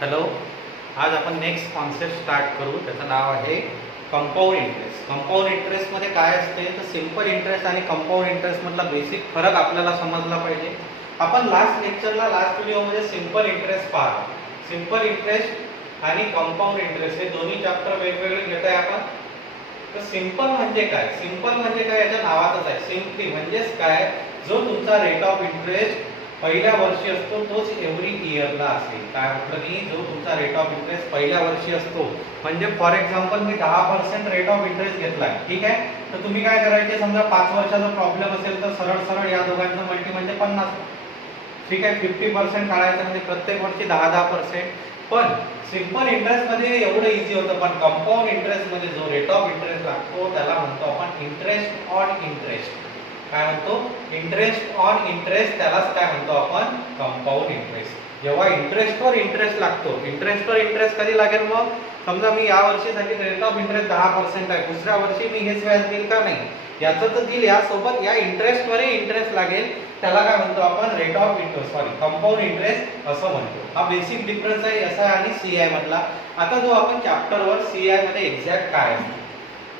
Hello, आज आपण next concept start करू. त्याचं नाव आहे कंपाऊंड इंटरेस्ट. कंपाऊंड इंटरेस्टमध्ये काय असते तर सिम्पल इंटरेस्ट आणि कंपाऊंड इंटरेस्टमधला बेसिक फरक आपल्याला समजला पाहिजे. आपण लास्ट लेक्चरला लास्ट व्हिडिओमध्ये सिम्पल इंटरेस्ट पाहिला. सिम्पल इंटरेस्ट आणि कंपाऊंड इंटरेस्ट हे दोन्ही चॅप्टर वेगवेगळे घेत आहे आपण. तर सिम्पल म्हणजे काय? सिम्पल म्हणजे काय याच्या नावातच आहे. सिम्पली म्हणजेच काय, जो तुमचा रेट ऑफ इंटरेस्ट पहिल्या वर्षी असतो तोच एव्हरी इयरला असेल. काय म्हटलं मी, जो तुमचा रेट ऑफ इंटरेस्ट पहिल्या वर्षी असतो. म्हणजे for example me 10% rate of interest घेतलाय, ठीक आहे. तर तुम्ही काय करायचे, समजा 5 वर्षाचा प्रॉब्लेम असेल तर सरळ सरळ या दोघांचं मल्टी म्हणजे 50, ठीक आहे. 50% काढायचं म्हणजे प्रत्येक वर्षी 10%. पण सिम्पल इंटरेस्ट मध्ये एवढं इझी होतं. पण कंपाऊंड इंटरेस्ट मध्ये जो रेट ऑफ इंटरेस्ट लागतो त्याला म्हणतो आपण इंटरेस्ट ऑन इंटरेस्ट. काय म्हणतो? Interest on interest. त्यालाच काय म्हणतो आपण? Compound interest. जेव्हा इंटरेस्टवर इंटरेस्ट लागतो, इंटरेस्टवर इंटरेस्ट कधी लागेल? मग समजा मी या वर्षीसाठी रेट ऑफ इंटरेस्ट 10% आहे, दुसऱ्या वर्षी मी हेच व्याज देईल का? नाही, याचं तर देईल, यासोबत या इंटरेस्टवरही इंटरेस्ट लागेल. त्याला काय म्हणतो आपण? Rate of interest, compound interest असं म्हणतो. हा बेसिक डिफरन्स आहे एसआय आणि सीआय मधला. आता जो आपण चॅप्टरवर सीआय मध्ये एक्झॅक्ट काय आहे,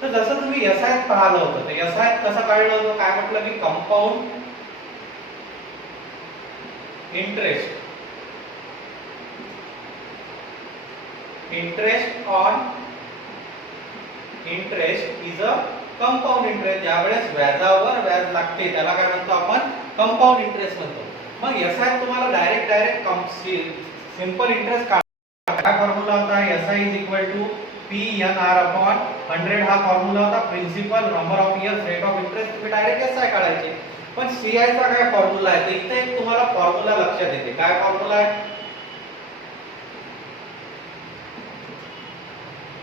तर जसं तुम्ही एसआय पाहिलं होतं, तर एसआय कसं काढलं होतं? काय म्हटलं मी? Compound interest, interest on interest is a compound interest. ज्यावेळेस व्याजावर व्याज लागते त्याला काय म्हणतो आपण? कंपाऊंड इंटरेस्ट म्हणतो. मग एसआय तुम्हाला डायरेक्ट सिंपल इंटरेस्ट काय फॉर्म्युला होता? SI is equal to PNR upon 100 हा फॉर्म्युला होता. Principal, number of years, rate of interest. तुम्ही डायरेक्ट एसआय काढायचे. पण सीआय चा काय फॉर्म्युला आहे? तर इथे एक तुम्हाला फॉर्म्युला लक्षात येते. काय फॉर्म्युला आहे?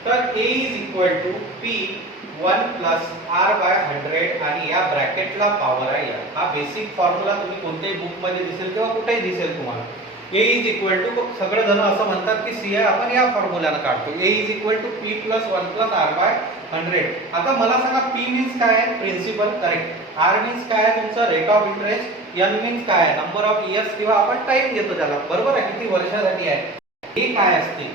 तर A is equal to P1 plus R by 100 आणि या ब्रॅकेटला पॉवर आहे या. हा बेसिक फॉर्म्युला तुम्ही कोणत्याही बुक मध्ये दिसेल किंवा कुठेही दिसेल तुम्हाला. A इज इक्वल टू, सगळे जण असं म्हणतात की सीआय आपण या फॉर्म्युल्याने काढतो. A is equal to P plus 1 plus R by 100. आता मला सांगा P मीन्स काय आहे? Principal, correct. R मीन्स काय आहे? तुमचा rate of interest. N means काय आहे? नंबर ऑफ इयर्स किंवा आपण टाइम घेतो त्याला, बरोबर आहे, किती वर्षासाठी आहे. हे काय असते?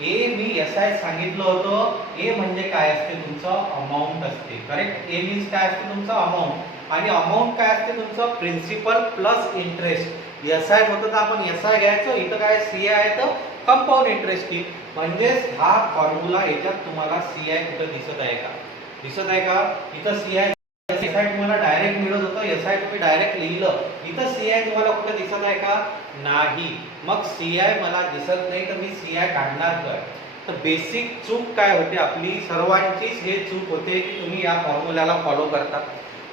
ए मी एसआय सांगितलं होतं. ए म्हणजे काय असते? तुमचं अमाऊंट असते, करेक्ट. ए मीन्स काय असते? तुमचं अमाऊंट. आणि अमाऊंट काय असते? तुमचं प्रिन्सिपल प्लस इंटरेस्ट. एसआय होतं तर आपण एसआय घ्यायचो. इथं काय सीआय आहे तर कंपाऊंड इंटरेस्ट की. म्हणजेच हा फॉर्म्युला याच्यात तुम्हाला सीआय कुठं दिसत आहे का? दिसत आहे का? इथं सीआय, एसआय तुम्हाला डायरेक्ट मिळत होतं, एसआय तुम्ही डायरेक्ट लिहिलं. इथं सीआय तुम्हाला कुठं दिसत आहे का? नाही. मग सीआय मला दिसत नाही तर मी सीआय काढणार काय? तर बेसिक चूक काय होते आपली सर्वांचीच, हे चूक होते की तुम्ही या फॉर्म्युल्याला फॉलो करता.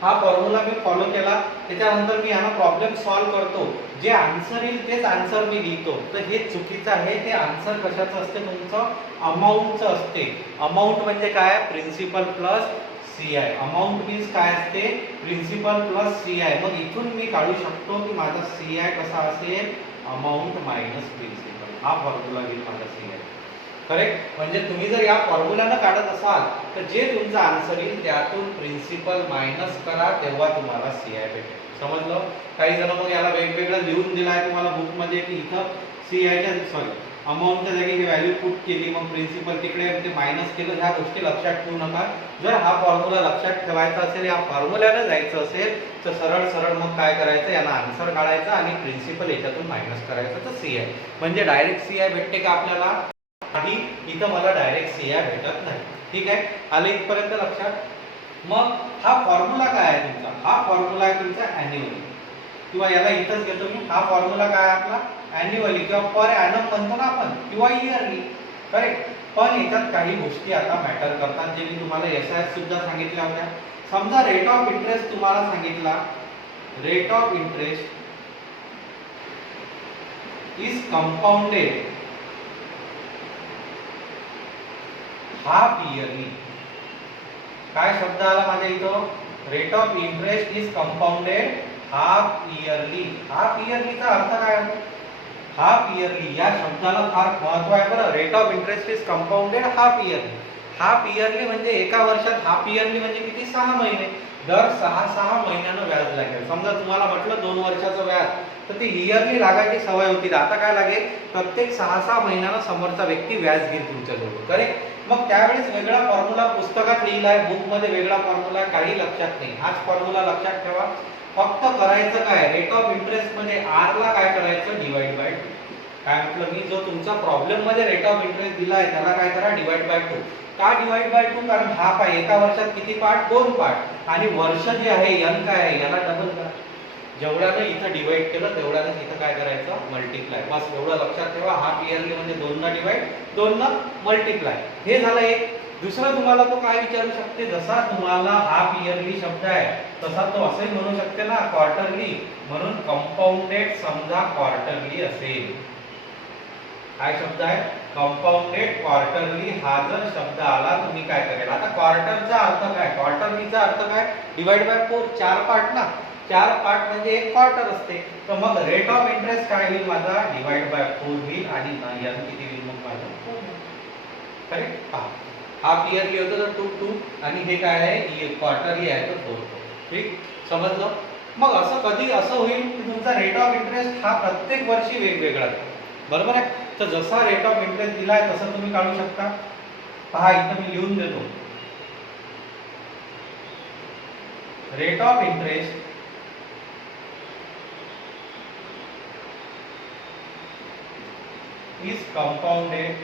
हा फॉर्म्युला मी फॉलो केला, त्याच्यानंतर मी याला प्रॉब्लेम सॉल्व्ह करतो. जे आन्सर येईल तेच आन्सर मी लिहितो. तर हे चुकीचं आहे. ते आन्सर कशाचं असते? तुमचं अमाऊंटचं असते. अमाऊंट म्हणजे काय? Principal plus CI. Amount means काय असते? Principal plus CI. मग इथून मी काढू शकतो की माझा सीआय कसा असेल? Amount minus principal. हा फॉर्म्युला येईल माझा सीआय, करेक्ट. म्हणजे तुम्ही जर या फॉर्म्युलानं काढत असाल तर जे तुमचा आन्सर येईल त्यातून प्रिन्सिपल मायनस करा, तेव्हा तुम्हाला सीआय भेटेल. समजलं? काही जण मग याला वेगवेगळं लिहून दिलं आहे तुम्हाला बुक मध्ये की इथं सीआयच्या अमाऊंटच्या जागी ही व्हॅल्यू पुट केली, मग प्रिन्सिपल तिकडे ते मायनस केलं. ह्या गोष्टी लक्षात ठेवू नका. जर हा फॉर्म्युला लक्षात ठेवायचा असेल, या फॉर्म्युल्यानं जायचं असेल तर सरळ सरळ मग काय करायचं? याला आन्सर काढायचा आणि प्रिन्सिपल याच्यातून मायनस करायचं. तर सीआय म्हणजे डायरेक्ट सीआय भेटते का आपल्याला? नाही. इथं मला डायरेक्ट सीआय भेटत नाही. ठीक आहे, आलं इथपर्यंत लक्षात? मग हा फॉर्म्युला काय आहे तुमचा? हा फॉर्म्युला आहे तुमचा अॅन्युअली, किंवा याला इथंच घेतो मी. हा फॉर्म्युला काय आहे आपला? अॅन्युअली किंवा पर ॲनम म्हणतो ना आपण, किंवा इयरली, करेक्ट. पण याच्यात काही गोष्टी आता मॅटर करतात जे मी तुम्हाला एसआय सुद्धा सांगितल्या होत्या. समजा रेट ऑफ इंटरेस्ट तुम्हाला सांगितला, rate of interest is compounded half yearly. काय शब्द आला माझ्या इथं? Rate of interest is compounded half yearly. Half इयरलीचा अर्थ काय होतो? हाफ इयरली या शब्दाला फार महत्व आहे बरं. Rate of interest is compounded half yearly. Half yearly म्हणजे एका वर्षात, हाफ इयरली म्हणजे किती? 6 महिने. दर 6 महिन्यानं व्याज लागेल. समजा तुम्हाला म्हटलं 2 वर्षाचं व्याज, तर ती इयरली लागायची सवय होती. आता काय लागेल, प्रत्येक 6 महिन्यानं समोरचा व्यक्ती व्याज घेईल तुमच्याजवळ. करेक्ट. मग त्यावेळेस वेगळा फॉर्म्युला पुस्तकात लिहिला आहे, बुकमध्ये वेगळा फॉर्म्युला, काही लक्षात नाही. हाच फॉर्म्युला लक्षात ठेवा. फक्त करायचं काय, रेट ऑफ इंटरेस्ट मध्ये आर ला काय करायचं, डिवाइड बाय 2. काय म्हटलं मी, जो तुमचा प्रॉब्लेम मध्ये रेट ऑफ इंटरेस्ट दिला आहे त्याला काय करा, डिवाइड बाय 2. का डिवाइड बाय 2? कारण हा पाय एका वर्षात किती पार्ट, 2 पार्ट, आणि वर्ष जे आहे एन काय आहे याला डबल करा. जेवढ्यानं इथं डिवाइड केलं तेवढ्यानं इथं काय करायचं, मल्टिप्लाय. बस एवढं लक्षात ठेवा. हाफ इयरली म्हणजे 2 न डिवाइड, 2 न मल्टिप्लाय. हे झालं एक. दुसरं तुम्हाला तो काय विचारू शकते, जसा तुम्हाला हाफ इयरली शब्द आहे तसा तो असेही म्हणू शकते ना, क्वार्टरली. म्हणून कंपाऊंडेड समजा क्वार्टरली असेल. काय शब्द आहे, कंपाऊंडेड क्वार्टरली. हा जर शब्द आला तुम्ही काय करेल, आता क्वार्टरचा अर्थ काय, क्वार्टरलीचा अर्थ काय, डिवाइड बाय 4. 4 पार्ट ना, 4 पार्ट म्हणजे एक क्वार्टर असते. तर मग रेट ऑफ इंटरेस्ट काय होईल माझा, डिवाइड बाय 4 होईल. आणि यान किती होईल मग माझं, 4. करेक्ट. पहा, हाफ इयरली होतं तर 2 आणि हे काय आहे, क्वार्टरली आहे तर 4. ठीक, समजलं. मग असं कधी असं होईल की तुमचा रेट ऑफ इंटरेस्ट हा प्रत्येक वर्षी वेगवेगळा आहे. बरोबर आहे. तर जसा रेट ऑफ इंटरेस्ट दिलाय तसं तुम्ही काढू शकता. पहा इथं मी लिहून देतो, rate of interest is compounded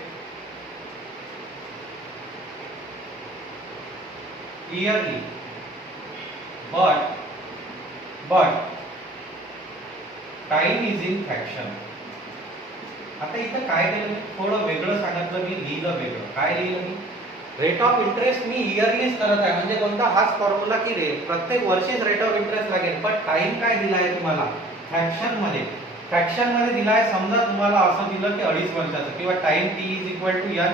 yearly but time is in fraction. आता इथं काय केलं, थोडं वेगळं सांगितलं मी, लिहिलं वेगळं. काय लिहिलं मी, रेट ऑफ इंटरेस्ट मी इयरलीच करत आहे. म्हणजे कोणता, हाच फॉर्म्युला की प्रत्येक वर्षीच रेट ऑफ इंटरेस्ट लागेल. पण टाइम काय दिला आहे तुम्हाला, फ्रॅक्शन मध्ये. फ्रॅक्शन मध्ये दिला आहे. समजा तुम्हाला असं दिलं की 2.5 वर्षाचं, किंवा time T is equal to N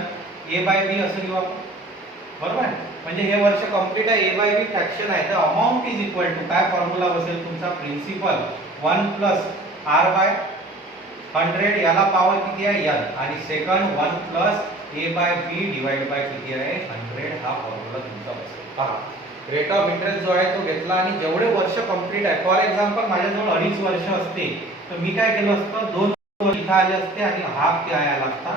A by B असं लिहू आपण. बरोबर आहे. म्हणजे हे वर्ष कंप्लीट आहे, ए बाय बी फ्रॅक्शन आहे. तर अमाऊंट इज इक्वल टू काय फॉर्म्युला बसेल तुमचा, प्रिन्सिपल 1 प्लस आर बाय 100, याला पॉवर किती आहे एन, आणि second 1 plus A by B divide by किती आहे 100. हा फॉर्म्युला तुमचा बसेल. पहा, रेट ऑफ इंटरेस्ट जो आहे तो घेतला आणि जेवढे वर्ष कंप्लीट आहे, फॉर एक्झाम्पल माझ्याजवळ 2.5 वर्ष असते तर मी काय केलं असतं, 2 वर्ष इथं आले असते आणि हाफ काय आला असता.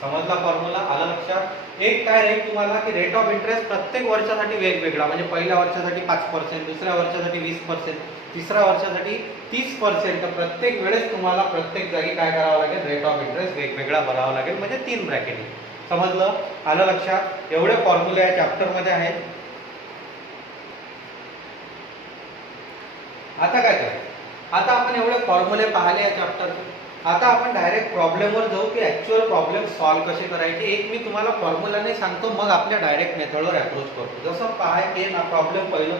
समजला फॉर्म्युला, आला लक्षात. एक काय रेट तुम्हाला की रेट ऑफ इंटरेस्ट प्रत्येक वर्षासाठी वेगवेगळा. म्हणजे पहिल्या वर्षासाठी 5%, दुसऱ्या वर्षासाठी 20%, तिसऱ्या वर्षासाठी 30%. तर प्रत्येक वेळेस तुम्हाला प्रत्येक जागी काय करावं लागेल, रेट ऑफ इंटरेस्ट वेगवेगळा भरावा लागेल. म्हणजे 3 ब्रॅकेट. समजलं, आलं लक्षात. एवढे फॉर्म्युले या चॅप्टर मध्ये आहेत. आता काय करायचं, आता आपण एवढे फॉर्म्युले पाहिले या चॅप्टरचे. आता आपण डायरेक्ट प्रॉब्लेमवर जाऊ की ऍक्च्युअल प्रॉब्लेम सॉल्व्ह कसे करायचे. एक मी तुम्हाला फॉर्म्युलाने सांगतो, मग आपल्या डायरेक्ट मेथडवर अप्रोच करतो. जसं पाहायचे ना प्रॉब्लेम पहिलं,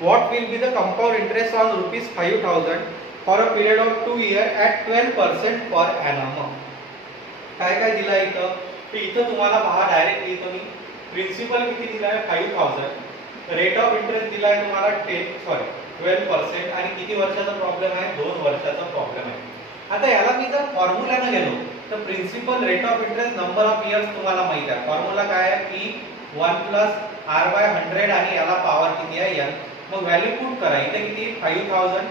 what will be the compound interest on ₹5,000 for a period of 2 years at 12% per annum. काय काय दिलं इथं, तर इथं तुम्हाला पहा डायरेक्ट लिहितो मी. प्रिन्सिपल किती दिला आहे 5,000, रेट ऑफ इंटरेस्ट दिला आहे तुम्हाला 12%, आणि किती वर्षाचा प्रॉब्लेम आहे, 2 वर्षाचा प्रॉब्लेम आहे. आता याला मी जर फॉर्म्युलाने गेलो तर principal, rate of interest, number of years तुम्हाला माहित आहे. फॉर्म्युला काय आहे की 1 प्लस आर बाय 100, आणि याला पॉवर किती आहे एन. मग व्हॅल्यू पुट करा. इथे किती 5,000,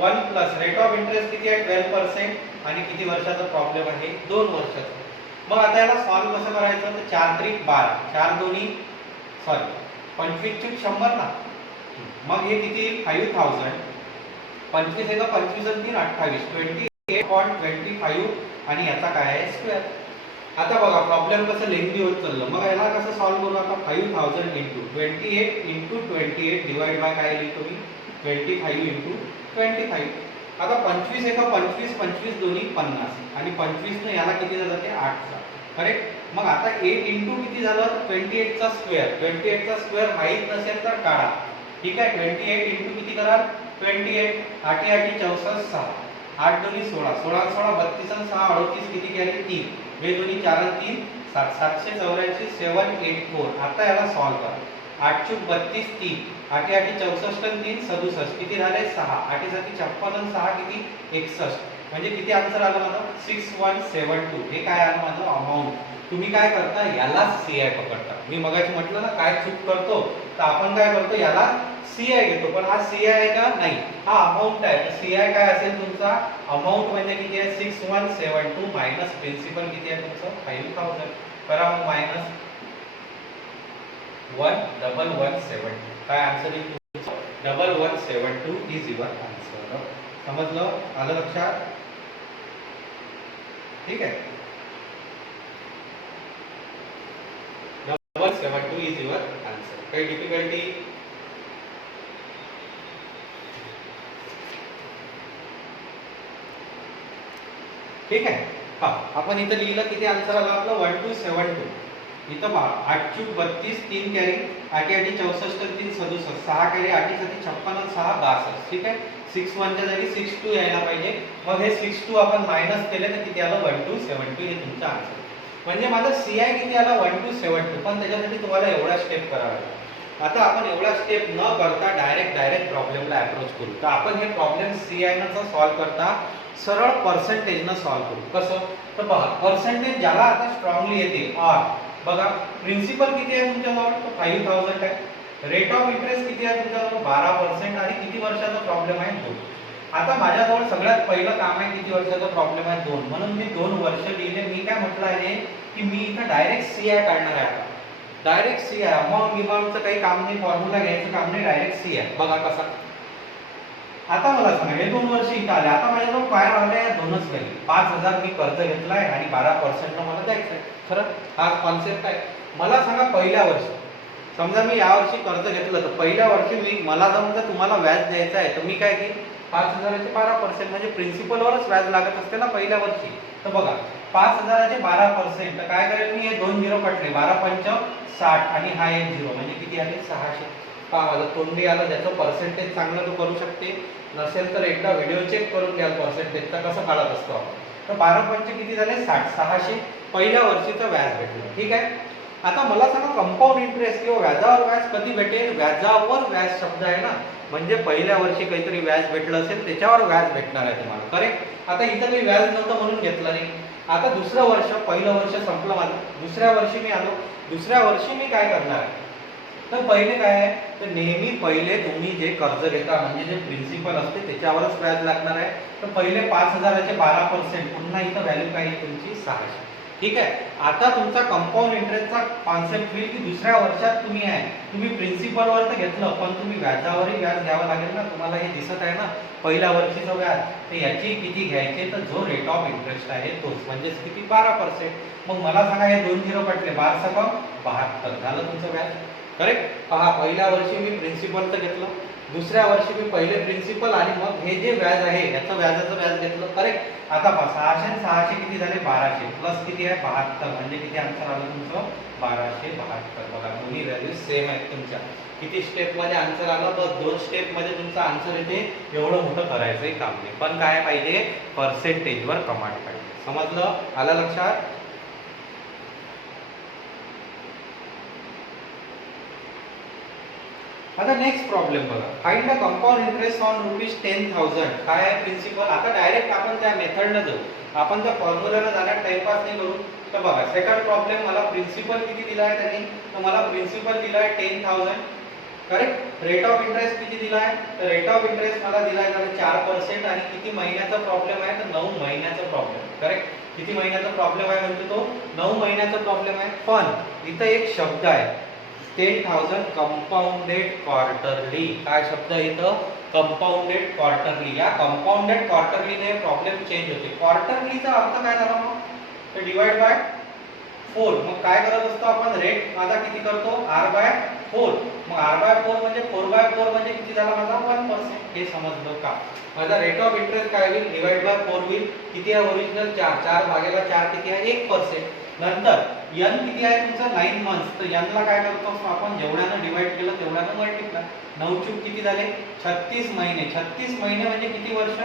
1 प्लस रेट ऑफ इंटरेस्ट किती आहे 12%, आणि किती वर्षाचा प्रॉब्लेम आहे 2 वर्षाचा. मग आता याला सॉल्व्ह कसं करायचं, तर 4 त्रिक 12, 4 दोन्ही 25 चे 100 ना. मग हे किती 5,000, 25 एका 25 आणि 3 28, 28.25, आणि याचा काय आहे स्क्वेअर. आता बघा प्रॉब्लेम कसं लेंथी होत चाललं. मग याला कसं सॉल्व्ह करू, आता 5,000 इंटू 28 इंटू 28 डिवाइड बाय काय लिहितो मी 25 इंटू 25. आता 25 एका 25, 25 दोन्ही 50, आणि 25 ने याला किती झालं ते 8चा. करेक्ट. मग आता 8 इंटू किती झालं 28 चा स्क्वेअर. 28 चा स्क्वेअर माहित नसेल तर काढा. ठीक आहे. 28 इंटू किती कराल 28, 8 8 64, 6, 8 दोन्ही 16, 16 16 32 आणि 6 38, किती केले 3, हे दोन्ही 4 आणि 3 7, 784, 784. आता याला सॉल्व्ह करा. 8 चूक 32, 3, 8 8 64 आणि 3 67, किती झाले 6, 8 7 56 आणि 6 किती 61. म्हणजे किती आन्सर आलं माझं 6172. हे काय आलं माझं अमाऊंट. तुम्ही काय करता याला सीआय पकडता. मी मगाशी म्हटलं ना काय चूक करतो तर आपण काय करतो याला सीआय घेतो पण हा सीआय आहे का नाही हा अमाऊंट आहे. तर सीआय काय असेल तुमचा अमाऊंट म्हणजे किती आहे 6172 मायनस प्रिन्सिपल किती आहे तुमचं 5000. करा मग मायनस 1117. काय आन्सर येईल तुमचं 1172 इज युअर आन्सर. समजलं आलं लक्षात. ठीक आहे 1172 इज युअर आन्सर. काही डिफिकल्टी. ठीक आहे हा आपण इथं लिहिलं किती आन्सर आला आपलं 1272. इथं पहा 8 चूक 32 3 कॅरी 8 8 64 3 67 6 कॅरी 8 7 56 6 62. ठीक आहे 61 च्या जागी 62 यायला पाहिजे. मग हे 62 आपण मायनस केले तर किती आलं 1272. हे तुमचं आन्सर. म्हणजे माझा सीआय किती आला 1272. पण त्याच्यासाठी तुम्हाला एवढा स्टेप करावा लागेल. आता आपण एवढा स्टेप न करता डायरेक्ट प्रॉब्लेमला अप्रोच करू. तर आपण हे प्रॉब्लेम सीआय न सॉल्व्ह करता सरळ पर्सेंटेज न सॉल्व्ह करू. कसं तर पहा पर्सेंटेज ज्याला आता स्ट्रॉंगली येते आर. बघा प्रिन्सिपल किती आहे तुमच्याजवळ तो 5000 आहे. रेट ऑफ इंटरेस्ट किती आहे तुमच्याजवळ 12% आणि किती वर्षाचा प्रॉब्लेम आहे 2. आता माझ्याजवळ सगळ्यात पहिलं काम आहे किती वर्षाचा प्रॉब्लेम आहे 2. म्हणून मी 2 वर्ष लिहिले. मी काय म्हटलं आहे की मी इथं डायरेक्ट सीआय काढणार आहे. आता डायरेक्ट सीआय अमाऊंट गिमाऊंटचं काही काम नाही फॉर्म्युला घ्यायचं काम नाही डायरेक्ट सीआय. बघा कसा. आता मला सांगा हे 2 वर्ष इथं आले. आता माझ्याजवळ काय राहिले 2च व्हॅल्यू 5000 मी कर्ज घेतलाय आणि 12% मला द्यायचं आहे. खरं हा कॉन्सेप्ट आहे. मला सांगा पहिल्या वर्षी समजा मी या वर्षी कर्ज घेतलं तर पहिल्या वर्षी मी मला जर तुम्हाला व्याज द्यायचं आहे तर मी काय घेईन 5000चे 12% म्हणजे प्रिन्सिपलवरच व्याज लागत असते ना पहिल्या वर्षी. तर बघा 5000चे 12% तर काय करेल मी हे 2 झिरो कटले 12 पंच 60 आणि हा एक झिरो म्हणजे किती आले 600. पहा माझं तोंडी आलं ज्याचं पर्सेंटेज चांगलं तो करू शकते. नसेल तर एकदा व्हिडिओ चेक करून घ्याल पर्सेंटेजचा कसं काढत असतो आपण. तर 12 पंच किती झाले 60 600 पहिल्या वर्षीचं व्याज भेटलं. ठीक आहे. आता मला सांगा कंपाऊंड इंटरेस्ट किंवा व्याजावर व्याज कधी भेटेल. व्याजावर व्याज शब्द आहे ना म्हणजे पहिल्या वर्षी काहीतरी व्याज भेटलं असेल त्याच्यावर व्याज भेटणार आहे तुम्हाला. करेक्ट. आता इथं काही व्याज नव्हतं म्हणून घेतलं नाही. आता दुसरं वर्ष पहिलं वर्ष संपलं माझं. दुसऱ्या वर्षी मी आलो. दुसऱ्या वर्षी मी काय करणार आहे तर पहिले काय आहे तर नेहमी पहिले तुम्ही जे कर्ज घेता म्हणजे जे प्रिन्सिपल असते त्याच्यावरच व्याज लागणार आहे. तर पहिले 5000चे 12% पुन्हा इथं व्हॅल्यू काय आहे तुमची 600. ठीक आहे. आता तुमचा कंपाऊंड इंटरेस्टचा कॉन्सेप्ट होईल की दुसऱ्या वर्षात तुम्ही प्रिन्सिपलवर तर घेतलं पण तुम्ही व्याजावरही व्याज घ्यावं लागेल ना. तुम्हाला हे दिसत आहे ना पहिल्या वर्षीचं व्याज. तर याची किती घ्यायचे तर जो रेट ऑफ इंटरेस्ट आहे तोच म्हणजेच किती 12%. मग मला सांगा हे 2 झिरो कटले 12 72 झालं तुमचं व्याज. करेक्ट. पहा पहिल्या वर्षी मी प्रिन्सिपलचं घेतलं. दुसऱ्या वर्षी मी पहिले प्रिन्सिपल आणि मग हे जे व्याज आहे याचं व्याजाचं व्याज घेतलं. करेक्ट. आता पहा 600 600 किती झाले 1200 प्लस किती आहे 72 म्हणजे किती आन्सर आलं तुमचं 1272. बघा दोन्ही व्हॅल्यू सेम आहेत तुमच्या. किती स्टेप मध्ये आन्सर आलं तर 2 स्टेप मध्ये तुमचा आन्सर येते. एवढं मोठं करायचंही काम नाही पण काय पाहिजे पर्सेंटेजवर कमांड पाहिजे. समजलं आलं लक्षात. आता नेक्स्ट प्रॉब्लेम बघा. Find the compound interest on ₹10,000. काय आहे प्रिन्सिपल. आता डायरेक्ट आपण त्या मेथडनं जाऊ. आपण त्या फॉर्म्युलानं जाण्यात टाइमपास नाही करू. तर बघा सेकंड प्रॉब्लेम मला प्रिन्सिपल किती दिला आहे त्यांनी तर मला प्रिन्सिपल दिला आहे 10,000. करेक्ट. रेट ऑफ इंटरेस्ट किती दिला आहे तर रेट ऑफ इंटरेस्ट मला दिला आहे 4% आणि किती महिन्याचा प्रॉब्लेम आहे तर 9 महिन्याचा प्रॉब्लेम. करेक्ट. किती महिन्याचा प्रॉब्लेम आहे म्हणजे तो 9 महिन्याचा प्रॉब्लेम आहे. पण इथं एक शब्द आहे 10,000 कंपाऊंडेड क्वार्टरली. काय शब्द इथं कंपाऊंडेड क्वार्टरली. या कंपाऊंडेड क्वार्टरलीने प्रॉब्लेम चेंज होते. क्वार्टरलीचा अर्थ काय झाला मग तर डिवाइड बाय 4. मग काय करत असतो आपण रेट माझा किती करतो R/4. मग R/4 म्हणजे 4/4 म्हणजे किती झाला माझा 1%. हे समजलं का. माझा रेट ऑफ इंटरेस्ट काय होईल डिवाइड बाय 4 होईल. किती आहे ओरिजिनल 4 4 भागेला 4 किती आहे 1%. नंतर n किती आहे तुमचं 9 मंथ्स. तर n ला काय करतो आपण जेवढ्यानं डिवाइड केलं तेवढ्यानं मल्टिप्लाय. 9 चूक किती झाले 36 महिने. 36 महिने म्हणजे किती वर्ष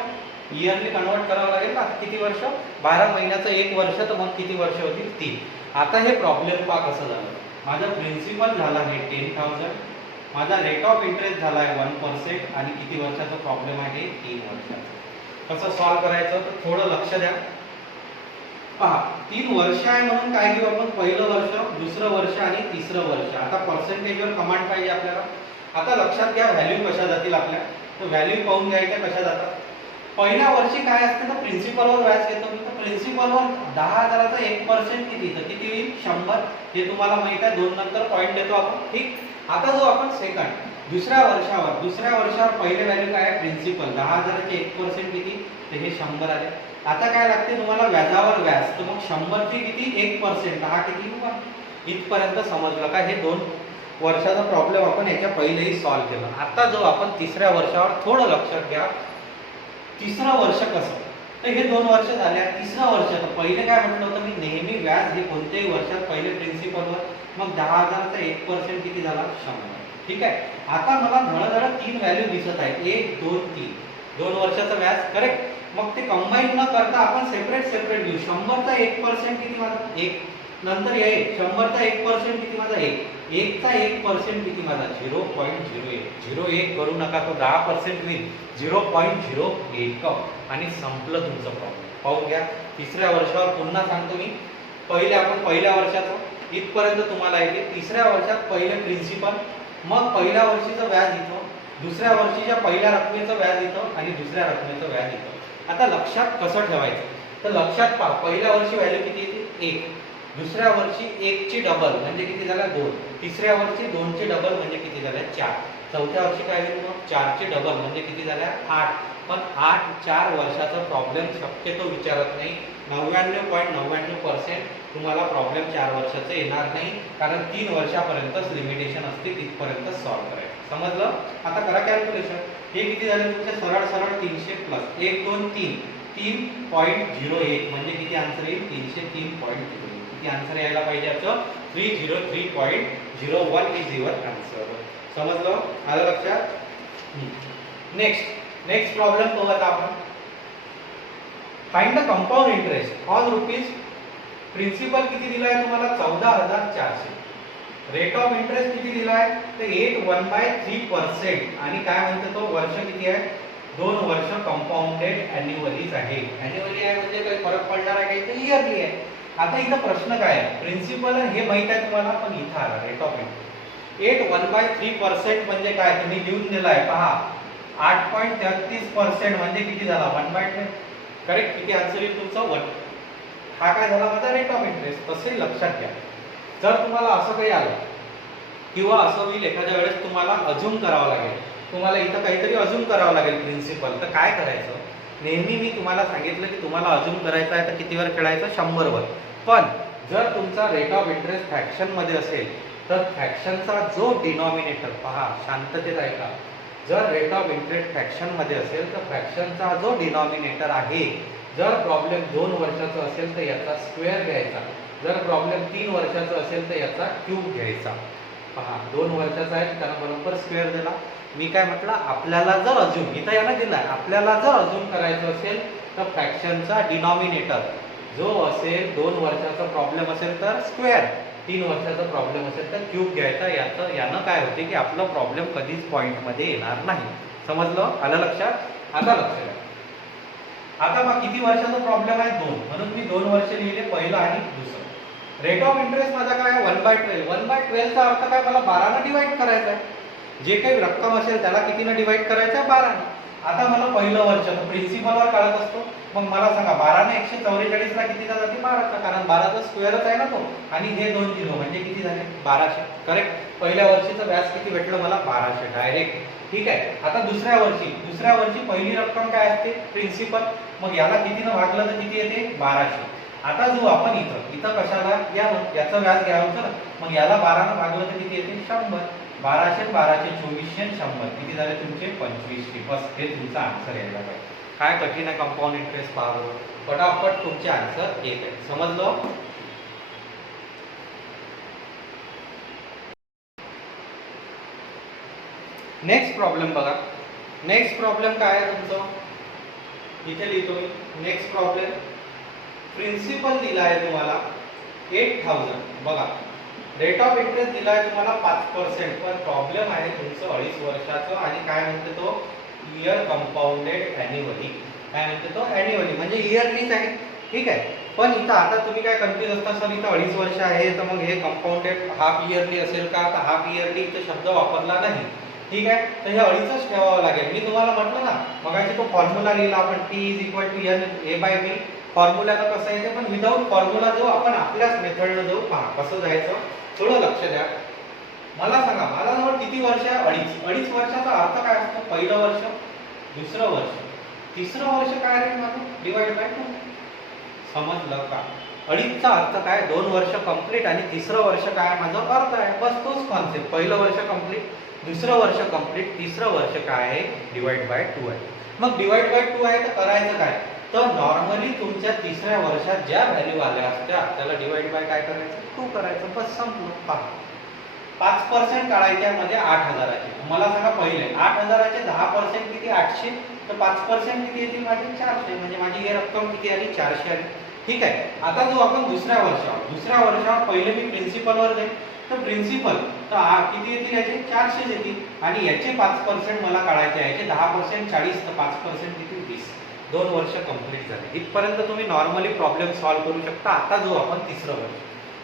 इयरली कन्वर्ट करावं लागेल ना. किती वर्ष 12 महिन्याचं 1 वर्ष तर मग किती वर्ष होतील 3. आता हे प्रॉब्लेम पहा कसं झालं. माझं प्रिन्सिपल झाला आहे 10,000. माझा रेट ऑफ इंटरेस्ट झाला आहे 1% आणि किती वर्षाचा प्रॉब्लेम आहे 3 वर्षाचा. कसं सॉल्व्ह करायचं तर थोडं लक्ष द्या. पहा 3 वर्ष आहे म्हणून काय घेऊ आपण, पहिलं वर्ष, दुसरं वर्ष आणि तिसरं वर्ष. आता पर्सेंटेजवर कमांड पाहिजे आपल्याला. आता लक्षात घ्या व्हॅल्यू कशा जातील आपल्या, तर व्हॅल्यू पाहून घ्यायच्या कशा जातात. पहिल्या वर्षी काय असते तर प्रिन्सिपलवर व्याज घेतो मी, तर प्रिन्सिपलवर 10,000चा 1% किती, तर किती होईल 100. हे तुम्हाला माहित आहे, 2 नंतर पॉईंट देतो आपण. ठीक. आता जो आपण सेकंड दुसऱ्या वर्षावर पहिले व्हॅल्यू काय आहे, प्रिन्सिपल 10,000चे 1% किती, तर हे 100 आले. आता काय लागते तुम्हाला व्याजावर व्याज, तर मग 100 चे किती 1%, हा किती 1. इथपर्यंत समजलं का. हे 2 वर्षाचा प्रॉब्लेम आपण याच्या पहिलेही सॉल्व्ह केला. आता जो आपण तिसऱ्या वर्षावर थोडं लक्षात घ्या. तिसरं वर्ष कसं, तर हे 2 वर्ष झाले. तिसरं वर्ष, तर पहिले काय म्हटलं होतं मी, नेहमी व्याज हे कोणत्याही वर्षात पहिले प्रिन्सिपलवर, मग 10,000चा 1% किती झाला 100. ठीक आहे. आता मला धडधड 3 व्हॅल्यू दिसत आहेत, 1 2 3. 2 वर्षाचं व्याज करेक्ट. मग ते कंबाईन न करता आपण सेपरेट घेऊ. 100चा 1% किती माझा 1, नंतर या 100चा 1% किती माझा 1, 1चा 1% किती माझा 0.01. 0.1 करू नका, तो 10% होईल 0.08 आणि संपलं तुमचं प्रॉब्लेम. पाहून घ्या. तिसऱ्या वर्षावर पुन्हा सांगतो मी, आपण पहिल्या वर्षाचं इथपर्यंत तुम्हाला येते. तिसऱ्या वर्षात पहिले प्रिन्सिपल, मग पहिल्या वर्षीचं व्याज इथं, दुसऱ्या वर्षीच्या पहिल्या रकमेचं व्याज इथं आणि दुसऱ्या रकमेचं व्याज इथं. आता लक्षात कसं ठेवायचं, तर लक्षात पहा पहिल्या वर्षी व्हॅल्यू किती येते 1, दुसऱ्या वर्षी 1 ची डबल म्हणजे किती झाला 2, तिसऱ्या वर्षी 2 ची डबल म्हणजे किती झाल्या 4, चौथ्या वर्षी काय होईल मग 4 ची डबल म्हणजे किती झाल्या 8. पण 4 वर्षाचा प्रॉब्लेम शक्यतो विचारत नाही. 99.99% तुम्हाला प्रॉब्लेम 4 वर्षाचं येणार नाही, कारण 3 वर्षापर्यंतच लिमिटेशन असते, तिथपर्यंत सॉल्व्ह करायचं. समजलं. आता करा कॅल्क्युलेशन. हे किती झाले तुमचे, सरळ 300 प्लस 1 2 3, 3.08 म्हणजे किती आन्सर येईल 303.08. किती आन्सर यायला पाहिजे याचं 303.01 इज युअर आन्सर. समजलं, आलं लक्षात. नेक्स्ट प्रॉब्लेम बघत आपण. Find the compound interest on rupees. Principal किती दिलाय तुम्हाला 14,400. रेट ऑफ इंटरेस्ट किती दिलाय तर 1/3% आणि काय म्हणते तो वर्ष किती आहे 2 वर्ष कंपाऊंडेड ॲन्युअलीज आहे. ॲन्युअली आहे म्हणजे काही फरक पडणार आहे काही, तर इयरली आहे. आता इथं प्रश्न काय आहे, प्रिन्सिपल हे माहित आहे तुम्हाला, पण इथं आला रेट ऑफ इंटरेस्ट. 1/3% म्हणजे काय तुम्ही लिहून दिलाय पहा. 8.33% म्हणजे किती झाला 1/10. करेक्ट. किती आन्सर येईल तुमचा 1. हा काय झाला माझा रेट ऑफ इंटरेस्ट. तसे लक्षात घ्या, जर तुम्हाला असं काही आलं किंवा असं होईल एखाद्या वेळेस तुम्हाला अजूम करावं लागेल, तुम्हाला इथं काहीतरी अजूम करावं लागेल प्रिन्सिपल, तर काय करायचं. नेहमी मी तुम्हाला सांगितलं की तुम्हाला अजूम करायचं आहे तर कितीवर खेळायचं 100 वर. पण जर तुमचा रेट ऑफ इंटरेस्ट फ्रॅक्शन मध्ये असेल तर फ्रॅक्शनचा जो डिनॉमिनेटर पहा, शांततेत ऐका. जर रेट ऑफ इंटरेस्ट फ्रॅक्शन मध्ये असेल तर फ्रॅक्शनचा जो डिनॉमिनेटर आहे, जर प्रॉब्लेम 2 वर्षाचा असेल तर याचा स्क्वेअर घ्यायचा, जर प्रॉब्लेम 3 वर्षाचा असेल तर याचा क्यूब घ्यायचा. पहा 2 वर्षाचा आहे त्याला बरोबर स्क्वेअर दिला. मी काय म्हटलं, आपल्याला जर अजून इथं याला दिलाय, आपल्याला जर अजून करायचं असेल तर फ्रॅक्शनचा डिनॉमिनेटर जो असेल 2 वर्षाचा प्रॉब्लेम असेल तर स्क्वेअर, 3 वर्षाचा प्रॉब्लेम असेल तर क्यूब घ्यायचा. यानं काय होते की आपला प्रॉब्लेम कधीच पॉईंटमध्ये येणार नाही. समजलं, आलं लक्षात. आता लक्ष द्या. आता मग किती वर्षाचा प्रॉब्लेम आहे 2, म्हणून मी 2 वर्ष लिहिले, पहिलं आणि दुसरं. रेट ऑफ इंटरेस्ट माझा काय आहे 1/12. 1/12 चा अर्थ काय, मला 12 ने डिवाइड करायचा आहे. जे काही रक्कम असेल त्याला कितीने डिवाइड करायचं आहे 12 ने. आता मला पहिलं वर्ष तर प्रिन्सिपलवर काढत असतो, मग मला सांगा 12 ने 144 ला किती जाते 12चा, कारण 12चा स्क्वेअरच आहे ना तो, आणि हे 2 0 म्हणजे किती झाले 1200. करेक्ट. पहिल्या वर्षीचं व्याज किती भेटलं मला 1200 डायरेक्ट. ठीक आहे. आता दुसऱ्या वर्षी पहिली रक्कम काय असते प्रिन्सिपल, मग याला कितीनं भागलं तर किती येते 1200. आता जो आपण इथं कशाला याचं व्याज घ्यावं ना, मग याला 12 ने भागलं तर किती येते 100. 1200 1200 2400 100 किती झाले तुमचे 2500. बस हे तुमचा आन्सर यायला पाहिजे. काय कठीण आहे कंपाऊंड इंटरेस्ट पाहावं, फटाफट तुमचे आन्सर येत आहे. समजलं. नेक्स्ट प्रॉब्लेम बघा. नेक्स्ट प्रॉब्लेम काय आहे तुमचं, इथे लिहितो मी. नेक्स्ट प्रॉब्लेम प्रिन्सिपल दिला आहे तुम्हाला 8000. बघा रेट ऑफ इंटरेस्ट दिला आहे तुम्हाला 5%, पण प्रॉब्लेम आहे तुमचं 2.5 वर्षाचं आणि काय म्हणते तो इयर कंपाऊंडेड ॲन्युअली. काय म्हणते तो ॲन्युअली, म्हणजे इयरलीच आहे. ठीक आहे. पण इथं आता तुम्ही काय कन्फ्यूज असता सर इथं 2.5 वर्ष आहे तर मग हे कंपाऊंडेड हाफ इयरली असेल का? तर हाफ इयरली इथे शब्द वापरला नाही. ठीक आहे. तर हे 2.5च ठेवावं लागेल. मी तुम्हाला म्हटलं ना मगाशी तो फॉर्म्युला लिहिला आपण T=n/a/b. फॉर्म्युल्याला कसं आहे ते, पण विदाऊट फॉर्म्युला जो आपण आपल्याच मेथडनं जाऊ. पहा कसं जायचं, थोडं लक्ष द्या. मला सांगा, मला जवळ किती वर्ष आहे? 2.5 वर्षाचा अर्थ काय असतो? पहिलं वर्ष, दुसरं वर्ष, तिसरं वर्ष काय रे माझं? Divide by 2. समजलं का? 2.5चा अर्थ काय? 2 वर्ष कंप्लीट आणि तिसरं वर्ष काय माझं अर्थ आहे. बस तोच कॉन्सेप्ट. पहिलं वर्ष कंप्लीट, दुसरं वर्ष कंप्लीट, तिसरं वर्ष काय आहे? डिवाइड बाय 2 आहे. मग डिवाइड बाय 2 आहे तर करायचं काय? तर नॉर्मली तुमच्या तिसऱ्या वर्षात ज्या व्हॅल्यू आल्या असत्या त्याला डिवाइड बाय काय करायचं? 2 करायचं. बस संपलं. पहा 5% काढायच्या मध्ये 8,000चे. मला सांगा पहिले 8,000चे 10% किती? 800. तर 5% किती येतील माझे? 400. म्हणजे माझी ही रक्कम किती आली? 400 आली. ठीक आहे. आता जो आपण दुसऱ्या वर्षावर पहिले मी प्रिन्सिपलवर जाईल. तर प्रिन्सिपल तर किती येतील याचे? 400 येतील. आणि याचे 5% मला काढायचे आहे. याचे 10% 40, तर 5% किती? 20. 2 वर्ष कंप्लीट झाले. इथपर्यंत तुम्ही नॉर्मली प्रॉब्लेम सॉल्व्ह करू शकता. आता जो आपण तिसरं वर्ष,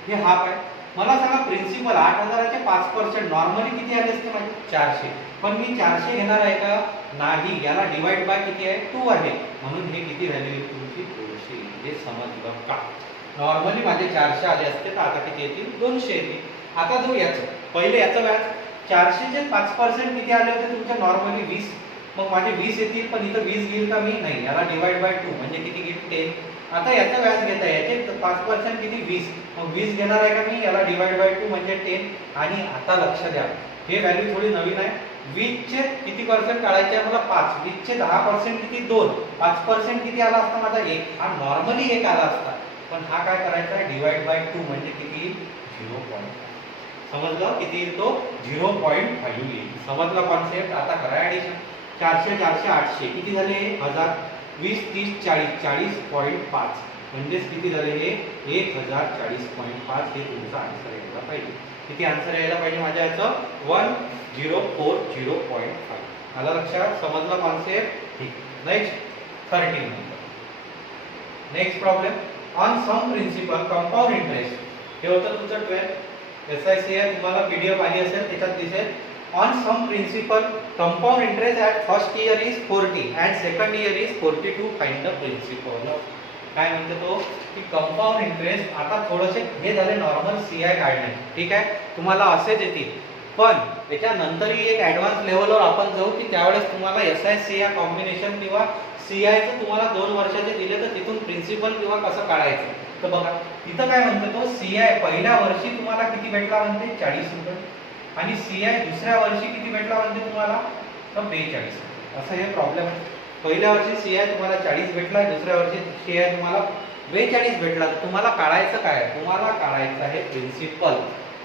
हे हाफ आहे. मला सांगा प्रिन्सिपल 8,000चे 5% नॉर्मली किती आले असते माझे? 400. पण मी 400 घेणार आहे का? नाही. याला डिवाइड बाय किती आहे? 2 आहे. म्हणून हे किती व्हॅल्यू येईल तुमची? 200. हे समजलं का? नॉर्मली माझे 400 आले असते तर आता किती येतील? 200 येतील. आता जो याचं पहिले याचं व्याज 400चे 5% किती आले होते तुमच्या? नॉर्मली 20. मग माझे 20 येतील. पण इथं 20 घेईल का मी? नाही. याला डिवाइड बाय 2 म्हणजे किती घेईल? 10. आता याचं व्याज घेता आहे. याचे 5% किती? 20. मग 20 घेणार आहे का मी? याला डिवाइड बाय 2 म्हणजे 10. आणि आता लक्ष द्या, हे व्हॅल्यू थोडी नवीन आहे. 20चे किती पर्सेंट काढायचे आहे मला? 5. 20चे 10% किती? 2. 5% किती आला असता माझा? 1. हा नॉर्मली 1 आला असता. पण हा काय करायचा आहे? डिवाइड बाय 2 म्हणजे किती? 0.5. समजलं? किती येईल तो? 0.5 येईल. समजला कॉन्सेप्ट? आता करा ॲडिशन. 400 400 800 किती झाले? 1000. 20 30 40 40.5 म्हणजेच किती झाले? हे 1040.5. हे तुमचा आन्सर यायला पाहिजे. किती आन्सर यायला पाहिजे माझ्या याचं? 1040.5. आला लक्षात? समजला कॉन्सेप्ट? ठीक. नेक्स्ट 13 नंबर. Next problem. On some principal compound interest. हे होतं तुमचं 12 SIC आहे. तुम्हाला PDF आली असेल, त्याच्यात दिसेल. On some principal, compound interest at first year is 40 and second year is 42. Find the principal. काय म्हणते तो की कंपाऊंड इंटरेस्ट. आता थोडेसे हे झाले नॉर्मल CI काढणे. ठीक आहे. तुम्हाला असेच येतील. पण त्याच्यानंतरही एक ॲडव्हान्स लेवलवर आपण जाऊ की त्यावेळेस तुम्हाला SIC या कॉम्बिनेशन किंवा CIचं तुम्हाला 2 वर्षाचे दिले तर तिथून प्रिन्सिपल किंवा कसं काढायचं. तर बघा इथं काय म्हणते तो, CI पहिल्या वर्षी तुम्हाला किती भेटला म्हणते? 40 रुपये. आणि CI दुसऱ्या वर्षी किती भेटला म्हणते तुम्हाला? तर 42. असं हे प्रॉब्लेम आहे. पहिल्या वर्षी CI तुम्हाला 40 भेटला, दुसऱ्या वर्षी CI तुम्हाला 42 भेटला. तर तुम्हाला काढायचं काय? तुम्हाला काढायचं आहे प्रिन्सिपल.